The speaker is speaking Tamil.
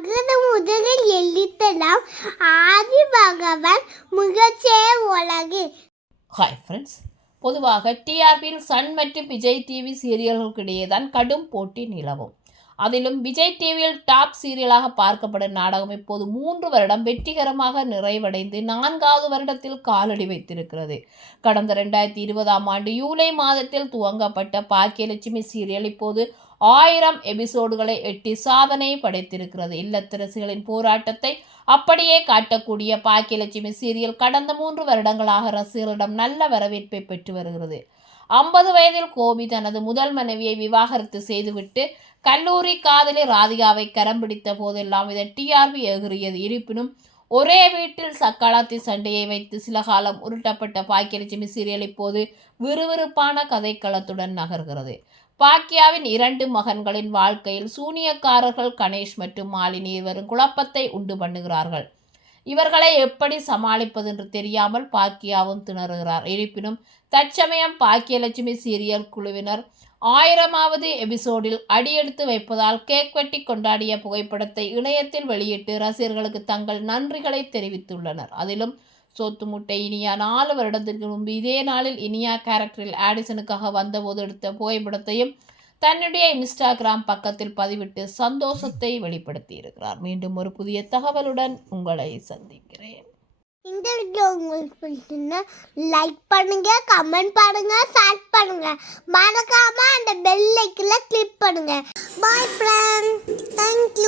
அகர முதலில் எழுத்தலாம். ஆதி பகவான் முகச்சே உலகு. ஹாய் ஃப்ரெண்ட்ஸ் பொதுவாக டிஆர்பியில் சன் மற்றும் விஜய் டிவி சீரியல்களுக்கு இடையே தான் கடும் போட்டி நிலவும். அதிலும் விஜய் டிவியில் டாப் சீரியலாக பார்க்கப்படும் நாடகம் இப்போது மூன்று வருடம் வெற்றிகரமாக நிறைவடைந்து நான்காவது வருடத்தில் காலடி வைத்திருக்கிறது. கடந்த ரெண்டாயிரத்தி இருபதாம் ஆண்டு ஜூலை மாதத்தில் துவங்கப்பட்ட பாக்கியலட்சுமி சீரியல் இப்போது ஆயிரம் எபிசோடுகளை எட்டி சாதனை படைத்திருக்கிறது. இல்லத்தரசிகளின் போராட்டத்தை அப்படியே காட்டக்கூடிய பாக்கியலட்சுமி சீரியல் கடந்த மூன்று வருடங்களாக ரசிகர்களிடம் நல்ல வரவேற்பை பெற்று வருகிறது. ஐம்பது வயதில் கோபி தனது முதல் மனைவியை விவாகரத்து செய்துவிட்டு கல்லூரி காதலி ராதிகாவை கரம் பிடித்த போதெல்லாம் இதை டிஆர்பி எகிறியது இருப்பினும் ஒரே வீட்டில் சக்காலாத்தி சண்டையை வைத்து சில காலம் உருட்டப்பட்ட பாக்கியலட்சுமி சீரியல் இப்போது விறுவிறுப்பான கதைக்களத்துடன் நகர்கிறது. பாக்கியாவின் இரண்டு மகன்களின் வாழ்க்கையில் சூனியக்காரர்கள் கணேஷ் மற்றும் மாலினி இருவரும் குழப்பத்தை உண்டு பண்ணுகிறார்கள். இவர்களை எப்படி சமாளிப்பது என்று தெரியாமல் பாக்கியாவும் திணறுகிறார். இருப்பினும் தற்சமயம் பாக்கியலட்சுமி சீரியல் குழுவினர் ஆயிரமாவது எபிசோடில் அடியெடுத்து வைப்பதால் கேக் வெட்டி கொண்டாடிய புகைப்படத்தை இணையத்தில் வெளியிட்டு ரசிகர்களுக்கு தங்கள் நன்றிகளை தெரிவித்துள்ளனர். அதிலும் சோத்து முட்டை இனியா நாலு வருடத்திற்கு முன்பு இதே நாளில் இனியா கேரக்டரில் ஆடிசனுக்காக வந்தபோது எடுத்த புகைப்படத்தையும் தன்னுடைய இன்ஸ்டாகிராம் பக்கத்தில் பதிவிட்டு சந்தோஷத்தை வெளிப்படுத்தி இருக்கிறார் மீண்டும் ஒரு புதிய தகவலுடன் உங்களை சந்திக்கிறேன். இந்த வீடியோ உங்களுக்கு பிடிச்சிருந்தா லைக் பண்ணுங்க கமெண்ட் பண்ணுங்க ஷேர் பண்ணுங்க. மறக்காம அந்த பெல் ஐக்கில் கிளிக் பண்ணுங்க. பாய் ஃப்ரெண்ட் தேங்க்யூ